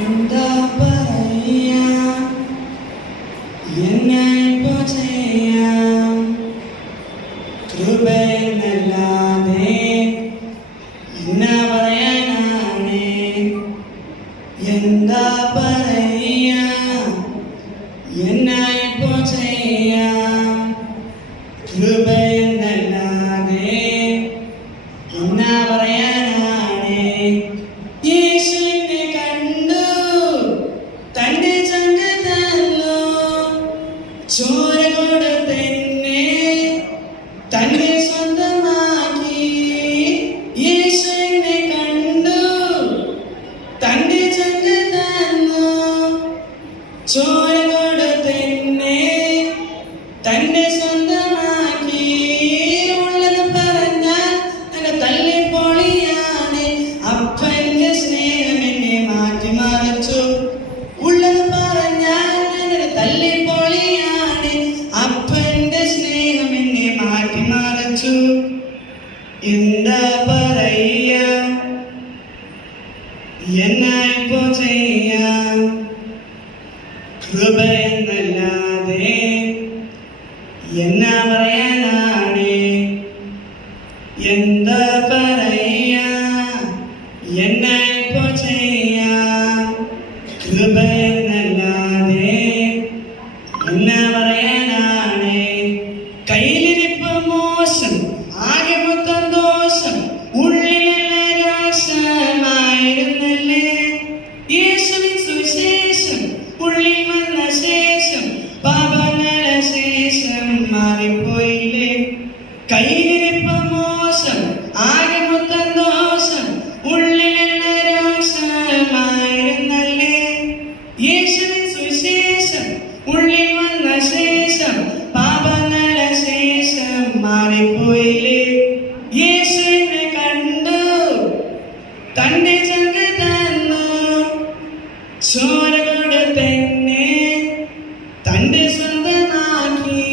എന്താ പറയാ എന്നോ ചെയ്യാം കൃപയെന്നല്ലാതെ എന്നാ പറയാനാണ് എന്താ പറയാ എന്നോ ചെയ്യാം കൃപയെന്നല്ലാതെ എന്നാ പറയാനാണ് യേശുവിനെ കണ്ടു തന്റെ ചങ്ക തന്നു ചോര കൊടുത്തെന്നെ തന്നെ സ്വന്തമാക്കി യേശുവിനെ കണ്ടു തന്റെ ചങ്ക തന്നു ചോര കൊടുത്തെന്നെ തന്നെ സ്വന്തമാക്കി ഉള്ളത് പറഞ്ഞാൽ എന്നെ തല്ലിപ്പൊളിയാണ് അപ്പന്റെ സ്നേഹം എന്നെ മാറ്റിമറിച്ചു ഉള്ളത് പറഞ്ഞാൽ എന്നെ തല്ലിപ്പൊളിയാണ് അപ്പന്റെ സ്നേഹം എന്നെ മാറ്റിമറിച്ചു എന്താ പറയാ എന്നോ ചെയ്യാം കൃപയെന്നല്ലാതെ എന്നാ പറയാനാണ് എന്താ പറയാ എന്നോ ചെയ്യാം കൃപയെന്നല്ലാതെ എന്നാ പറയാനാണ് കയ്യിലിരിപ്പ് മോശം ആകെ മൊത്തം ദോഷം ഉള്ളിലുള്ള രാശമായിരുന്നല്ലേ യേശുവിൻ സുവിശേഷം ഉള്ളിൽ വന്ന ശേഷം പാപങ്ങളെ ശേഷം മാറിപ്പോയില്ലേ കയ്യിലിരിപ്പ് മോശം ആകെ മൊത്തം ദോഷം ഉള്ളിലുള്ള രാശമായിരുന്നല്ലേ യേശുവിൻ സുവിശേഷം ഉള്ളിൽ വന്ന ശേഷം പാപങ്ങളെ ശേഷം മാറിപ്പോയില്ലേ യേശുവിനെ കണ്ടു തന്റെ ചങ്ക തന്നു ചോര കൊടുത്തെന്നെ തന്റെ സ്വന്തമാക്കി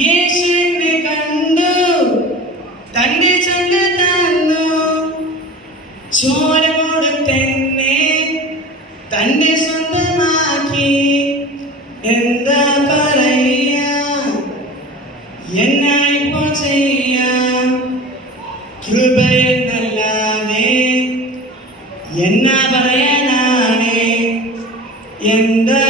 യേശുവിനെ കണ്ടു തന്റെ ചങ്ക തന്നു ചോര കൊടുത്തെന്നെ തന്റെ സ്വന്തമാക്കി എന്താ പറയാ എന്നോ ചെയ്യാം കൃപയെന്നല്ലാതെ എന്നാ പറയാനാണ് എന്താ